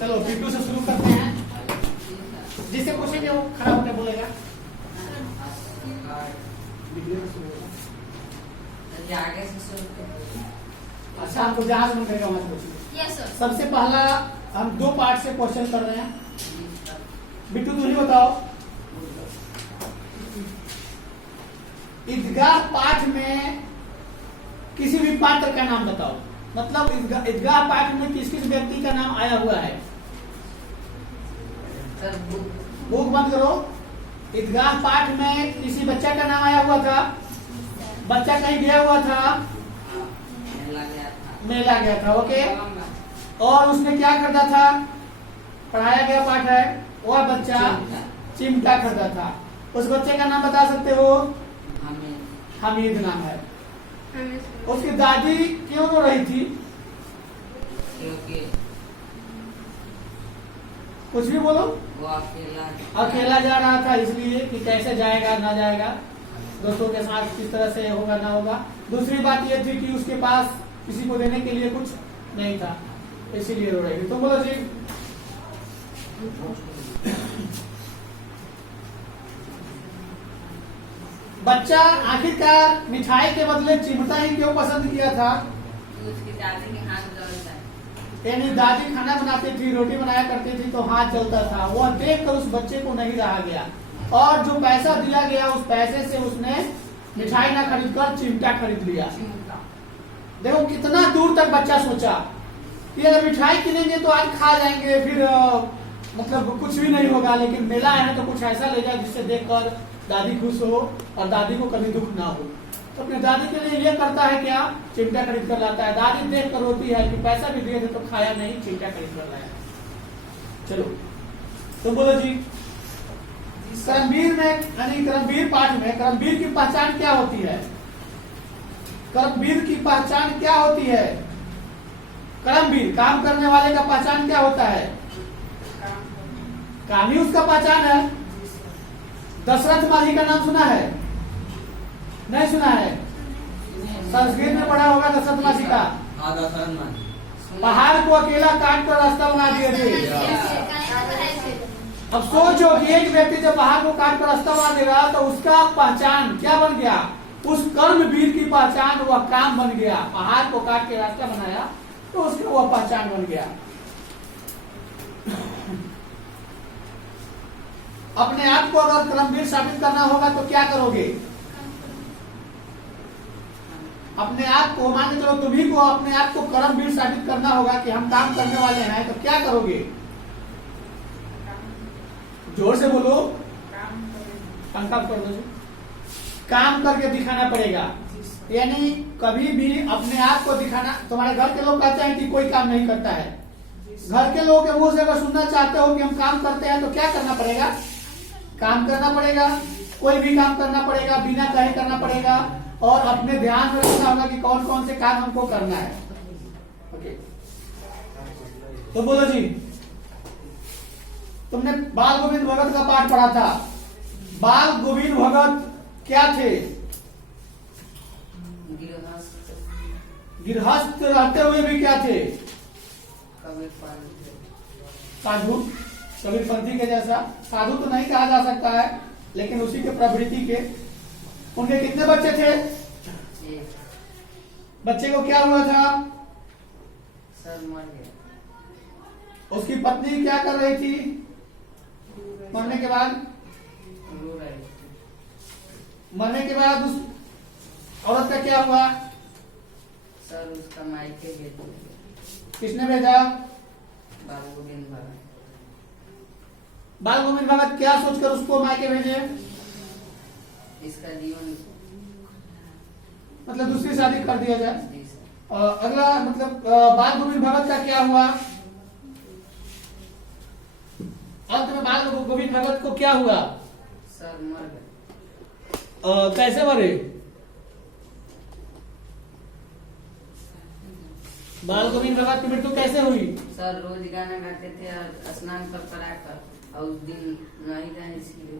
चलो बिट्टू से शुरू करते हैं। जिससे पूछेंगे वो खड़ा होकर बोलेगा। अच्छा, हमको जहां से मन करेगा वहां से पूछिए। सबसे पहला हम 2 पार्ट से क्वेश्चन कर रहे हैं। बिट्टू तुम ही बताओ, ईदगाह पाठ में किसी भी पात्र का नाम बताओ। मतलब ईदगाह पाठ में किस किस व्यक्ति का नाम आया हुआ है? बुक बंद करो। ईदगाह पाठ में किसी बच्चा का नाम आया हुआ था? बच्चा कहीं गया हुआ था? मेला गया था। ओके। और उसने क्या खरीदा था? पढ़ाया गया पाठ है। वह बच्चा चिमटा खरीदा था। उस बच्चे का नाम बता सकते हो? हमीद नाम है। उसकी दादी क्यों रो रही थी? कुछ भी बोलो। वो अकेला जा रहा था, इसलिए कि कैसे जाएगा ना जाएगा, दोस्तों के साथ किस तरह से होगा ना होगा। दूसरी बात यह थी कि उसके पास किसी को देने के लिए कुछ नहीं था, इसीलिए रो रही थी। तो बोलो जी। बच्चा आखिरकार मिठाई के बदले चिमटा ही क्यों पसंद किया था? उसकी दादी के हाथ जलता है। यानी दादी खाना बनाती थी, रोटी बनाया करती थी तो हाथ जलता था। वह देखकर उस बच्चे को नहीं रहा गया और जो पैसा दिया गया उस पैसे से उसने मिठाई ना खरीद कर चिमटा खरीद लिया। देखो कितना दूर तक बच्चा सोचा कि अगर मिठाई किनेंगे तो आज खा जाएंगे, फिर मतलब कुछ भी नहीं होगा, लेकिन मेला है तो कुछ ऐसा ले जाए जिससे देखकर दादी खुश हो और दादी को कभी दुख ना हो। तो अपनी दादी के लिए ये करता है क्या? चिमटा खरीद कर लाता है। दादी देख कर रोती है कि पैसा भी दिए थे तो खाया नहीं, चिमटा खरीद कर लाया। चलो तो बोलो जी। कर्मवीर में यानी कर्मवीर पाठ में कर्मवीर की पहचान क्या होती है? कर्मवीर की पहचान क्या होती है? कर्मवीर काम करने वाले का पहचान क्या होता है? काम ही उसका पहचान है। दशरथ माझी का नाम सुना है? नहीं सुना है? संस्कृत में पढ़ा होगा दशरथ माझी का। पहाड़ को अकेला काट कर रास्ता बना दिए थे। अब सोचो कि एक व्यक्ति जब पहाड़ को काट कर रास्ता बना दे रहा तो उसका पहचान क्या बन गया? उस कर्मवीर की पहचान वह काम बन गया। पहाड़ को काट के रास्ता बनाया तो उसका वह पहचान बन गया। अपने आप को अगर कर्मवीर साबित करना होगा तो क्या करोगे? अपने आप को मान के चलो तुम्ही को अपने आप को कर्मवीर साबित करना होगा कि हम काम करने वाले हैं, तो क्या करोगे? जोर से बोलो। पंखा कर दो। काम करके दिखाना पड़ेगा। यानी कभी भी अपने आप को दिखाना। तुम्हारे घर के लोग कहते हैं कि कोई काम नहीं करता है, घर के लोगों के मुंह से अगर सुनना चाहते हो कि हम काम करते हैं तो क्या करना पड़ेगा? काम करना पड़ेगा। कोई भी काम करना पड़ेगा, बिना कहे करना पड़ेगा और अपने ध्यान में रखना होगा कि कौन कौन से काम हमको करना है। ओके। तो बोलो जी, तुमने बाल गोविंद भगत का पाठ पढ़ा था। बाल गोविंद भगत क्या थे? गृहस्थ रहते हुए भी क्या थे? साधु, कबीरपंथी के जैसा। साधु तो नहीं कहा जा सकता है, लेकिन उसी के प्रवृत्ति के। उनके कितने बच्चे थे? बच्चे को क्या हुआ था? सर मर गया। उसकी पत्नी क्या कर रही थी मरने के बाद? रो रही थी। मरने के बाद उस औरत का क्या हुआ? सर उसका मायके भेज दिया। किसने भेजा? बाल गोविंद भगत। बाल गोविंद भगत क्या सोचकर उसको मायके भेजे? इसका जीवन मतलब दूसरी शादी कर दिया जाए। जी सर। अगला मतलब बाल गोविंद भगत का क्या हुआ? अंत में बाल गोविंद भगत को क्या हुआ? सर मर गए। कैसे मरे? बाल गोविंद भगत की मृत्यु कैसे हुई? सर रोज गाना गाते थे और स्नान कर आकर, और उस दिन नहीं गाए इसलिए।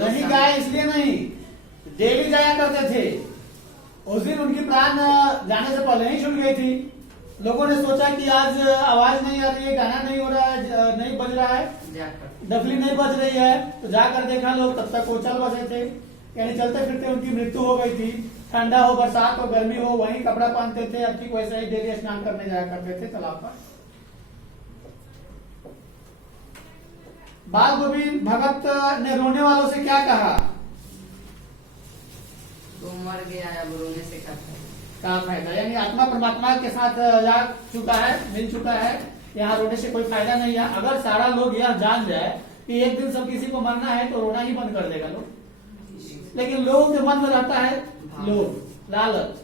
नहीं गाए इसलिए नहीं, डेली जाया करते थे। उस दिन उनकी प्राण जाने से पहले ही छूट गई थी। लोगों ने सोचा कि आज आवाज नहीं आ रही है, गाना नहीं हो रहा है, नहीं बज रहा है, जाकर डफली नहीं बज रही है, तो जाकर देखा लोग, तब तक वो चल बसे थे, यानी चलते फिरते उनकी मृत्यु हो गई थी। ठंडा हो, बरसात हो, गर्मी हो, वही कपड़ा पहनते थे, अब ठीक वैसे ही डेली स्नान करने जाया करते थे तालाब पर। बाल गोविंद भगत ने रोने वालों से क्या कहा? तो मर गया, अब रोने से क्या फायदा, यानी आत्मा परमात्मा के साथ जा चुका है, मिल चुका है, यहाँ रोने से कोई फायदा नहीं है। अगर सारा लोग यह जान जाए कि एक दिन सब किसी को मरना है तो रोना ही बंद कर देगा लोग। लेकिन लोगों के मन में रहता है लोभ, लालच,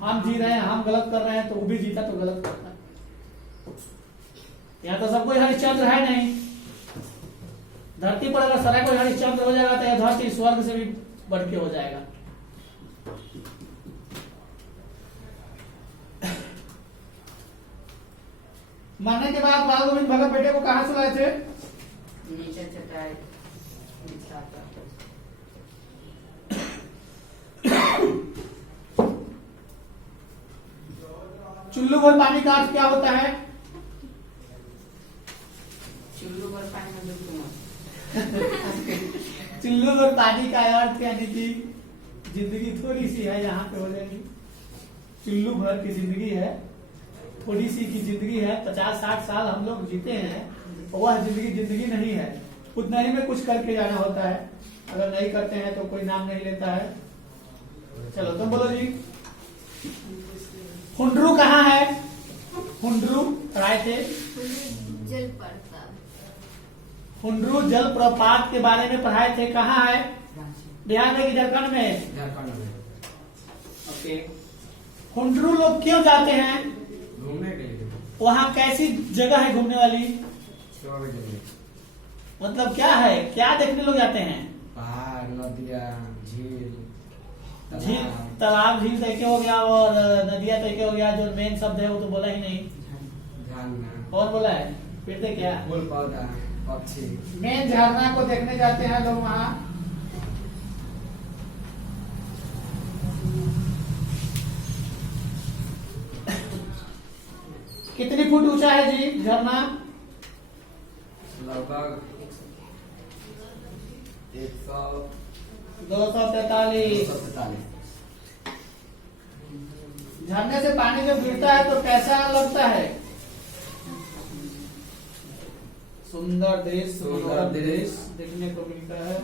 हम जी रहे हैं, हम गलत कर रहे हैं, तो वो भी जीता तो गलत करता है। यहाँ तो सब कोई हरिश्चंद्र है नहीं। धरती पर अगर सारा कोई हरिश्चंद्र हो जाएगा तो यह धरती स्वर्ग से भी बढ़ के हो जाएगा। मरने के बाद बाल गोविंद भगत बेटे को कहां सुलाए थे? नीचे चटाई बिछाकर। चुल्लू भर पानी का अर्थ क्या होता है? चुल्लू पर पानी में डूबूंगा। चुल्लू भर पानी का अर्थ यानी कि जिंदगी थोड़ी सी है, यहाँ पे हो जाएगी। चुल्लू भर की जिंदगी है, थोड़ी सी की जिंदगी है। 50-60 साल हम लोग जीते हैं, वह जिंदगी नहीं है। उतना ही में कुछ करके जाना होता है, अगर नहीं करते हैं तो कोई नाम नहीं लेता है। चलो तुम बोलो जी। हुंड्रू कहाँ है? हुंड्रू पढ़ाए थे। जल पड़ता। हुंड्रू जल प्रपात के बारे में पढ़ाए थे, कहाँ है? बिहार में कि झारखंड में? झारखंड में। ओके। हुंड्रू लोग क्यों जाते हैं घूमने के लिए? वहाँ? कैसी जगह है घूमने वाली? मतलब क्या है, क्या देखने लोग जाते हैं? पहाड़, नदियाँ, झील, झील, तालाब, झील तय हो गया, और नदियाँ तय हो गया। जो मेन शब्द है वो तो बोला ही नहीं। झरना, कौन बोला है? फिर से क्या? फूल पौधा, पक्षी। मेन झरना को देखने जाते हैं लोग वहाँ। कितनी फुट ऊंचा है जी झरना? लगभग 243। 243। झरने से पानी जब गिरता है तो कैसा लगता है? सुंदर दृश्य, सुंदर दृश्य देखने को मिलता है।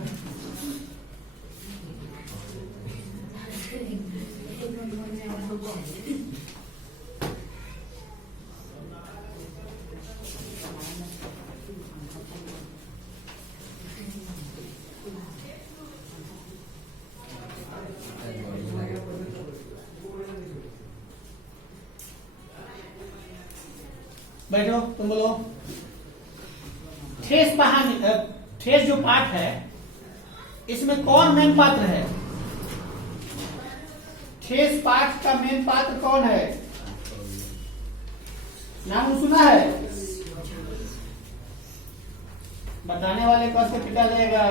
बैठो, तुम बोलो। ठेस कहानी, ठेस जो पाठ है इसमें कौन मेन पात्र है? ठेस पाठ का मेन पात्र कौन है? नाम सुना है? बताने वाले को से पिटा जाएगा,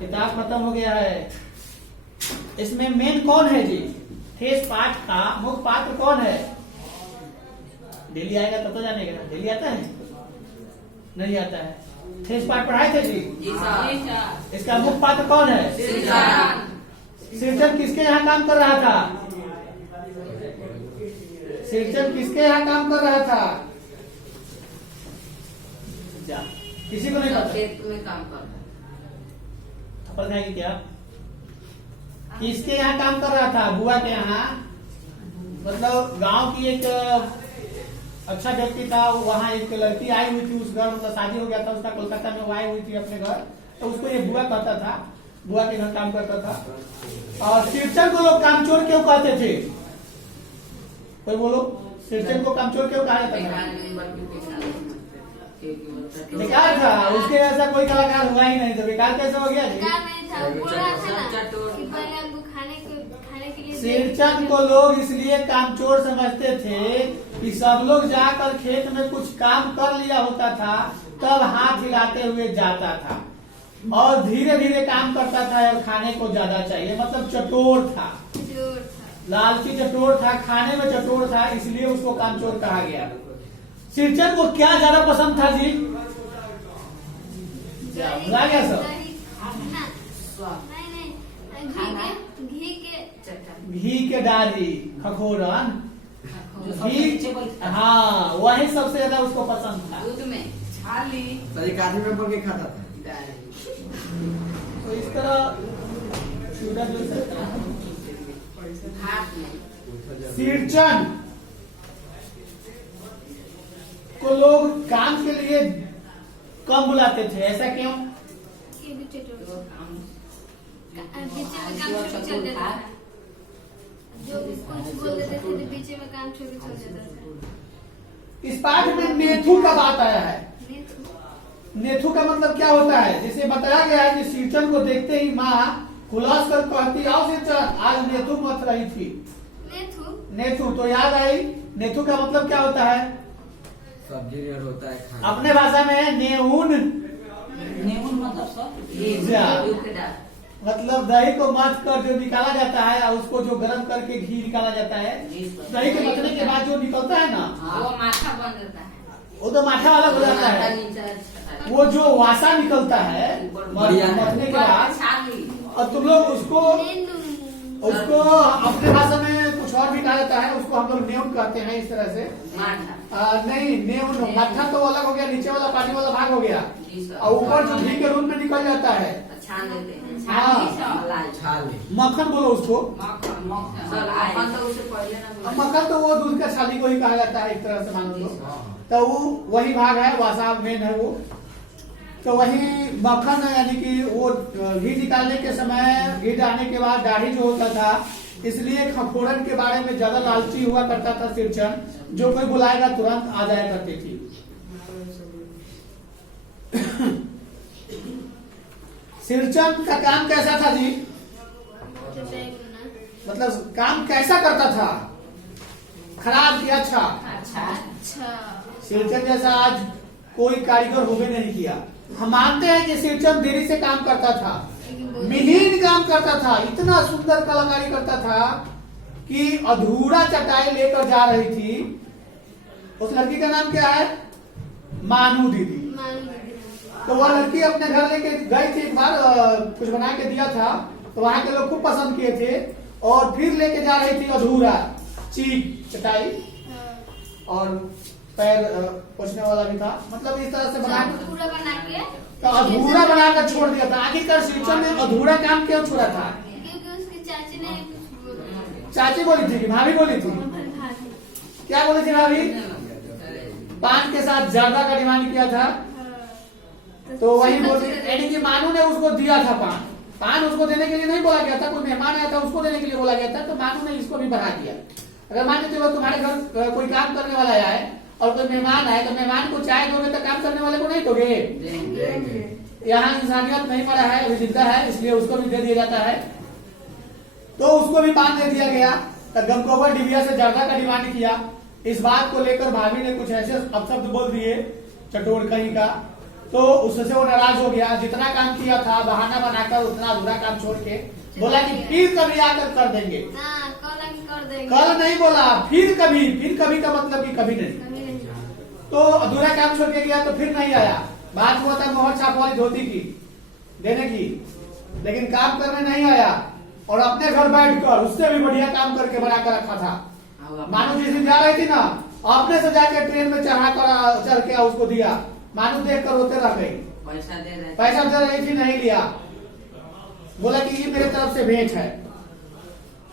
किताब खत्म हो गया है। इसमें मेन कौन है जी? ठेस पाठ का मुख्य पात्र कौन है? डेली आएगा तब तो जानेगा। डेली आता है? नहीं आता है। ठेस पाठ पढ़ाए थे जी? इसका मुख्य पात्र कौन है? सिरचंद किसके यहाँ काम कर रहा था? सिरचंद किसके यहाँ काम कर रहा था? जा, किसी को नहीं पता। खेत में काम करता। थप्पड़ खाएगी क्या? किसके यहाँ काम कर रहा था? बुआ के यहाँ। मतलब गांव की एक अच्छा व्यक्ति था, वहाँ एक लड़की आई हुई थी, उस घर मतलब शादी हो गया था उसका, कोलकाता में वो आई हुई थी अपने घर, तो उसको ये बुआ कहता था, बुआ के घर काम करता था। और सिरचंद को लोग कामचोर क्यों कहते थे? कोई बोलो, सिरचंद को कामचोर क्यों कहा जाता था? बेकार था, उसके ऐसा कोई कलाकार हुआ ही नहीं, तो बेकार कैसे हो गया जी? सिरचंद को लोग इसलिए कामचोर समझते थे कि सब लोग जाकर खेत में कुछ काम कर लिया होता था, तब हाथ हिलाते हुए जाता था और धीरे धीरे काम करता था और खाने को ज्यादा चाहिए, मतलब चटोर था। लालची चटोर था, खाने में चटोर था, इसलिए उसको कामचोर कहा गया। सिरचन को क्या ज्यादा पसंद था जी? भुला गया सब। घी के डाली खखोरन, घी, हाँ वही सबसे ज्यादा उसको पसंद था। दूध में छाली तो एक आदमी में पक के खाता था। तो इस तरह शुगर जो हाथ में सिरचन को लोग काम के लिए कम बुलाते थे, ऐसा क्यों? तो काम जो कुछ बोल देते थे तो बीच में काम छोड़ के चल जाता था। इस पाठ में नेथु का बात आया है। नेथु। नेथु का मतलब क्या होता है? जिसे बताया गया है कि सिरचन को देखते ही माँ खुलास कर कहती, आओ सिरचन आज नेथु मत रही थी। नेथु। नेथु तो याद आई। नेथु का मतलब क्या होता है? सब्जी रेड होता है खाना। अपने भाषा में है नेउन, नेमून मतलब सब जा। दूध के डाल मतलब दही को मथ कर जो निकाला जाता है और उसको जो गर्म करके घी निकाला जाता है, दही के मथने के बाद जो निकलता है ना, वो माथा बन जाता है। वो तो माठा अलग हो जाता है। वो जो वासा निकलता है मथने के बाद, छाली और तुम लोग उसको अपने भाषा में कुछ और भी कहा जाता है, उसको हम लोग नेउन कहते हैं इस तरह से। माठा नहीं, नेउन मट्ठा तो अलग हो गया, नीचे वाला पानी वाला भाग हो गया, और ऊपर जो घी के रूप में निकल जाता है छान देते हैं। हाँ। छाली। मक्खन बोलो उसको। मक्खन तो उसे पहले ना मक्खन तो वो दूध का छाली को ही कहा जाता है, एक तरह से मान लो। तो वो वही भाग है, वासा मेन है वो। तो वही मक्खन यानी कि वो घी निकालने के समय, घी डालने के बाद दाढ़ी जो होता था, इसलिए खखोरन के बारे में ज्यादा लालची हुआ करता था सिरचन। जो कोई बुलाएगा तुरंत आ जाया करती थी। सिरचन का काम कैसा था जी? मतलब काम कैसा करता था? खराब कि अच्छा? अच्छा। सिरचन जैसा आज कोई कारीगर होबे नहीं किया। हम मानते हैं कि सिरचन देरी से काम करता था, मिहीन काम करता था, इतना सुंदर कलाकारी करता था कि अधूरा चटाई लेकर जा रही थी। उस लड़की का नाम क्या है? मानू दीदी। तो वह लड़की अपने घर लेके गई थी, एक बार कुछ बना के दिया था, तो वहां के लोग खूब पसंद किए थे, और फिर लेके जा रही थी अधूरा चीक चटाई, और पैर पोछने वाला भी था। मतलब इस तरह से पूरा बना के तो अधूरा बनाकर छोड़ दिया था। आखिरकार सिरचन ने अधूरा काम क्यों छोड़ा था? क्योंकि उसकी चाची ने कुछ चाची बोली थी कि भाभी बोली थी? क्या बोली थी भाभी? पान के साथ जर्दा का डिमांड किया था। तो वही बोली, यानी कि मानू ने उसको दिया था पान। पान उसको देने के लिए नहीं बोला गया था, कोई मेहमान आया था उसको देने के लिए बोला गया था। तो मानू ने इसको भी बढ़ा दिया। अगर मान लीजिए चलो तुम्हारे घर कोई काम करने वाला आए और कोई मेहमान आए, तो मेहमान को चाय दोगे तो काम करने वाले को नहीं दोगे? यहाँ इंसानियत नहीं मरा है, वो जिंदा है, इसलिए उसको भी दे दिया जाता है। तो उसको भी पान दे दिया गया। तो गमकोबर डिबिया से जर्दा का डिमांड किया। इस बात को लेकर भाभी ने कुछ ऐसे अपशब्द बोल दिए चटोर कहीं का, तो उससे वो नाराज हो गया। जितना काम किया था बहाना बनाकर उतना अधूरा काम छोड़ के बोला कि फिर कभी आकर कर देंगे। कल नहीं बोला, फिर कभी का मतलब कि कभी नहीं। तो अधूरा काम छोड़ के गया, तो फिर नहीं आया। बात हुआ था मोहर छाप वाली धोती की देने की, लेकिन काम करने नहीं आया, और अपने घर बैठकर उससे भी बढ़िया काम करके बना कर रखा था। मानू जिस दिन जा रही थी ना, अपने से जाकर ट्रेन में चढ़ के उसको दिया। मानू देख कर रोते रह गई। पैसा दे रही थी, नहीं लिया। बोला कि ये मेरे तरफ से भेंट है।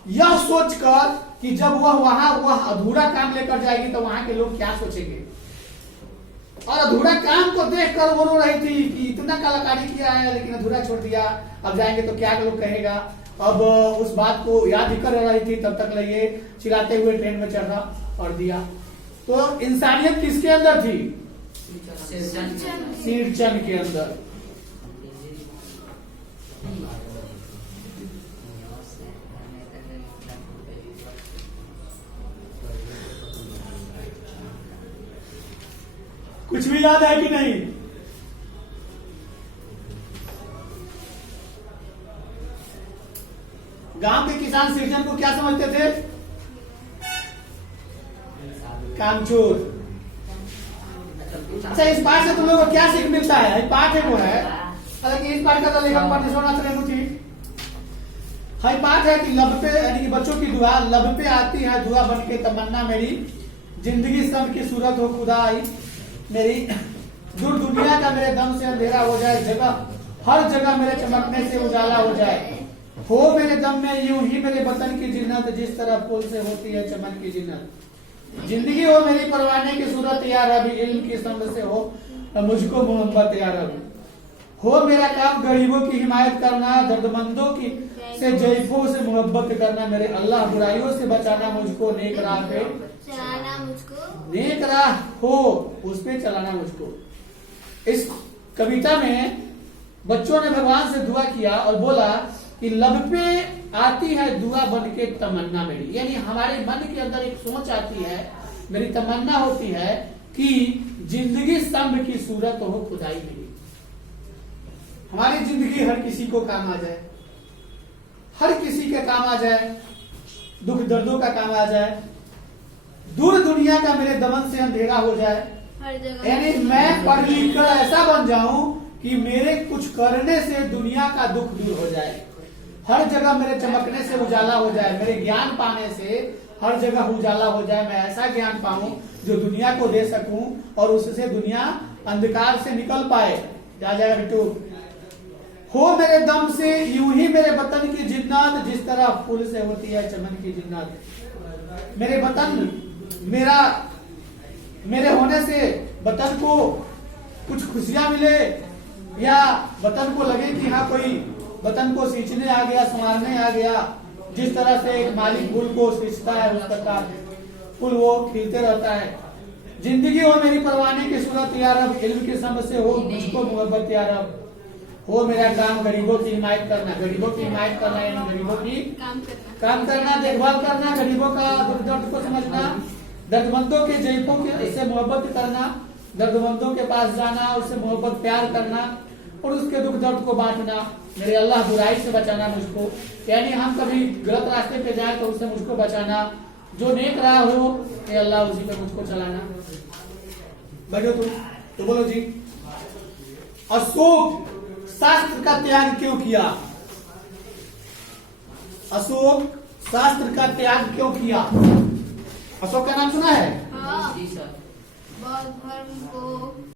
यह सोचकर कि जब वह अधूरा काम लेकर जाएगी तो वहां के लोग क्या सोचेंगे, और अधूरा काम को देखकर वो रो रही थी कि इतना कलाकारी किया है लेकिन अधूरा छोड़ दिया, अब जाएंगे तो क्या लोग कहेगा। अब उस बात को याद ही कर रही थी, तब तक ये चिल्लाते हुए ट्रेन में चढ़ा और दिया। तो इंसानियत किसके अंदर थी? सिरचन के अंदर। कुछ भी याद है कि नहीं? गांव के किसी इंसान सृजन को क्या समझते थे? कामचोर। अच्छा, इस पाठ से तुम लोगों को क्या सीख मिलता है? ये पाठ है वो है, हालांकि इस पाठ का तो लेखक पंडित सोमनाथ रेणु थी। हाई पाठ है कि लब पे, यानी कि बच्चों की दुआ, लब पे आती है दुआ बन के तमन्ना मेरी, जिंदगी सब की सूरत हो खुदा आई मेरी, दूर दुनिया का मेरे दम से अंधेरा हो जाए, जगह हर जगह मेरे चमकने से उजाला हो जाए, हो मेरे दम में यूं ही मेरे वतन की जिन्नत, जिस तरह पुल से होती है चमन की जिन्नत, जिंदगी हो मेरी परवाने की सूरत या रब, इल्म की समझ से हो मुझको मोहब्बत या रब, हो मेरा काम गरीबों की हिमायत करना, दर्दमंदों की से जयफों से मोहब्बत करना, मेरे अल्लाह बुराइयों से बचाना मुझको, नेक राह पे चलाना मुझको, नेक राह हो उस पे चलाना मुझको। इस कविता में बच्चों ने भगवान से दुआ किया और बोला कि लब पे आती है दुआ बन के तमन्ना मेरी, यानी हमारे मन के अंदर एक सोच आती है, मेरी तमन्ना होती है कि जिंदगी स्तंभ की सूरत हो खुदाई मेरी, हमारी जिंदगी हर किसी को काम आ जाए, हर किसी के काम आ जाए, दुख दर्दों का काम आ जाए, दूर दुनिया का मेरे दमन से अंधेरा हो जाए, हर जगह, यानी मैं पढ़ लिख कर ऐसा बन जाऊं कि मेरे कुछ करने से दुनिया का दुख दूर हो जाए, हर जगह मेरे चमकने से उजाला हो जाए, मेरे ज्ञान पाने से हर जगह उजाला हो जाए, मैं ऐसा ज्ञान पाऊं जो दुनिया को दे सकूं और उससे दुनिया अंधकार से निकल पाए। क्या जाएगा बिट्टू? हो मेरे दम से यूं ही मेरे वतन की जिन्नत, जिस तरह फूल से होती है चमन की जिन्नत, मेरे वतन, मेरे होने से वतन को कुछ खुशियां मिले, या वतन को लगे कि हाँ कोई वतन को सींचने आ गया, संवारने आ गया, जिस तरह से एक मालिक फूल को सींचता है उस प्रकार फूल वो खिलते रहता है। जिंदगी हो मेरी परवाने की सूरत या रब, इल्म की समझ से हो मुझको मोहब्बत या रब, हो मेरा काम गरीबों की हिमायत करना, गरीबों की हिमायत करना यानी गरीबों की काम करना, देखभाल करना, गरीबों का दुख दर्द को समझना, दर्दमंदों के जयफों के से मोहब्बत करना, दर्दमंदों के पास जाना, उससे मोहब्बत प्यार करना और उसके दुख दर्द को बांटना, मेरे अल्लाह बुराई से बचाना मुझको, यानी हम कभी गलत रास्ते पे जाए तो उससे मुझको बचाना, जो नेक राह हो ये अल्लाह उसी पे मुझको चलाना। बैठो तुम तो बोलो जी, अशोक शास्त्र का त्याग क्यों किया? अशोक शास्त्र का त्याग क्यों किया? अशोक का नाम सुना है? हाँ, जी सर। बौद्ध धर्म को